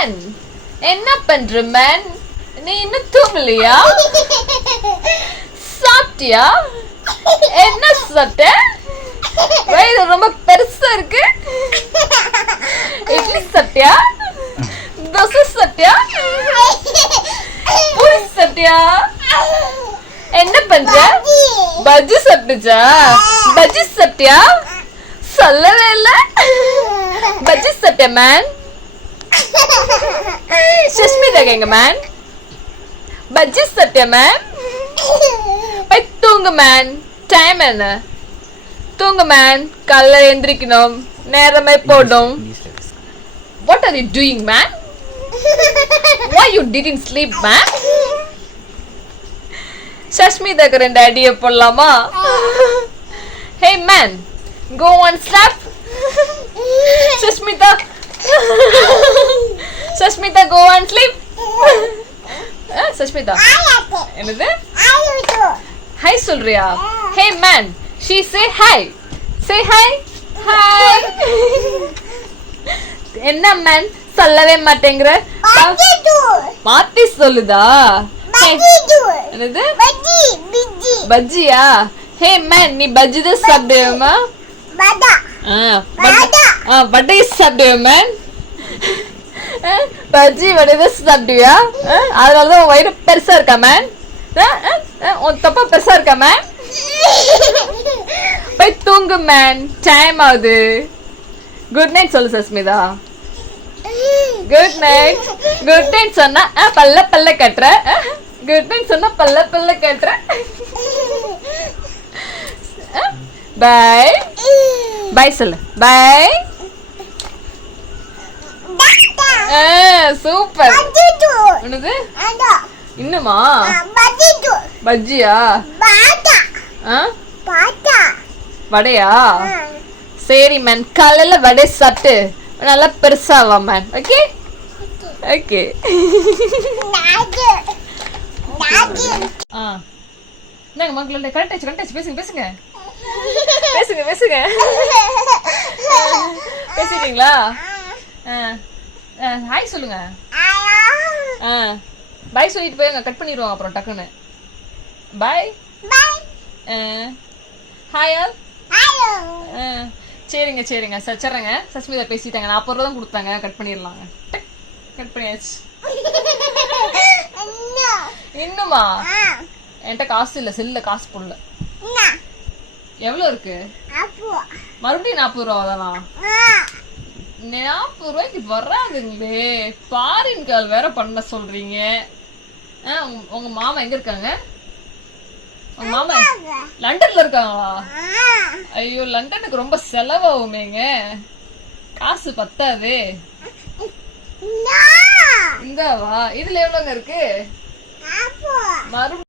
Man என்ன பண்ற man? நீ இன்னும் தூங்கலையா? சாப்பிட்டியா? என்ன சாப்பிட்ட? வயிறு ரொம்ப பெருசா இருக்கு. இட்லி சாப்பிட்டியா? தோசை சாப்பிட்டியா? பூரி சாப்பிட்டியா? என்ன பண்ற? பஜ்ஜி சாப்பிட்டுச்சா? பஜ்ஜி சாப்பிட்டியா? சொல்லவே இல்ல. பஜ்ஜி சாப்பிட்டியா மேன்? சுஷ்மிதா கேங்க மேன். பஜ்ஜி சாப்பிட்டியா மேன்? போய் தூங்கு மேன். டைம் என்ன? தூங்கு மேன். காலைல எந்திரிக்கணும். நேரமே போடும். What are you doing man? Why you didn't sleep man? சஷ்மிதாக்கு 2 அடியை போடலாமா? Hey man, go on slap. Sushmita. Sushmita, go on sleep. Sushmita. என்னது? Hi சொல்றியா? Hey man, she say hi. Say hi. Hi. என்ன man சொல்லவே மாட்டேங்கற? மாத்தி சொல்லுதா? என்னது? பஜ்ஜியா? Hey man, நீ பஜ்ஜி தான் சாப்பிடுவியா? வடை சாப்பிடுவியா man? பஜ்ஜி வடை தான் சாப்பிடுவியா? அதனாலதான் உன் வயிறு பெருசா இருக்கா man? உன் தொப்பை பெருசா இருக்கா man? போய் தூங்கு man, டைம் ஆகுது. குட் நைட் சொல்லு Sasmita. Good night. Good night சொன்னா பல்ல பல்ல கட்டுற. குட் நைட் சொன்னா பல்ல பல்ல கட்டுற. பை பை சொல்லு. பை. சூப்பர். என்னது? இன்னுமா? பஜ்ஜியா? வடையா? சரி மேன், காலையில வடை சாப்பிட்டு நல்லா பெருசாவா மேன். Okay okay. என்னங்க மக்களே, கரெக்ட் ஆச்சு. பேசுங்க பேசுங்க பேசுங்க பேசுங்க. பேசிட்டீங்களா? ஹாய் சொல்லுங்க. பாய் சொல்லிட்டு போய் கட் பண்ணிடுவோம் அப்புறம் டக்குன்னு. பாய். Hi all. சரிங்க சச்சறங்க. சஸ்மிதா பேசிட்டாங்க. 40 ரூபா தான் கொடுத்தாங்க. கட் பண்ணிடலாங்க. கட் பண்ணியாச்சு. இன்னுமா? என்கிட்ட காசு இல்ல, செல்ல காசு போடல. எவ்வளவு இருக்கு? மறுபடியும் 40 ரூபா தானா? 40 ரூபாய்க்கு வராதுங்களே. ஃபாரின் கால் வேற பண்ண சொல்றீங்க. உங்க மாமா எங்க இருக்காங்க? உங்க மாமா லண்டன்ல இருக்காங்களா? ஐயோ, லண்டனுக்கு ரொம்ப செலவாகுமேங்க. காசு பத்தாது. இந்தாவா? இதுல எவ்வளவுங்க இருக்கு? மறுபடியும்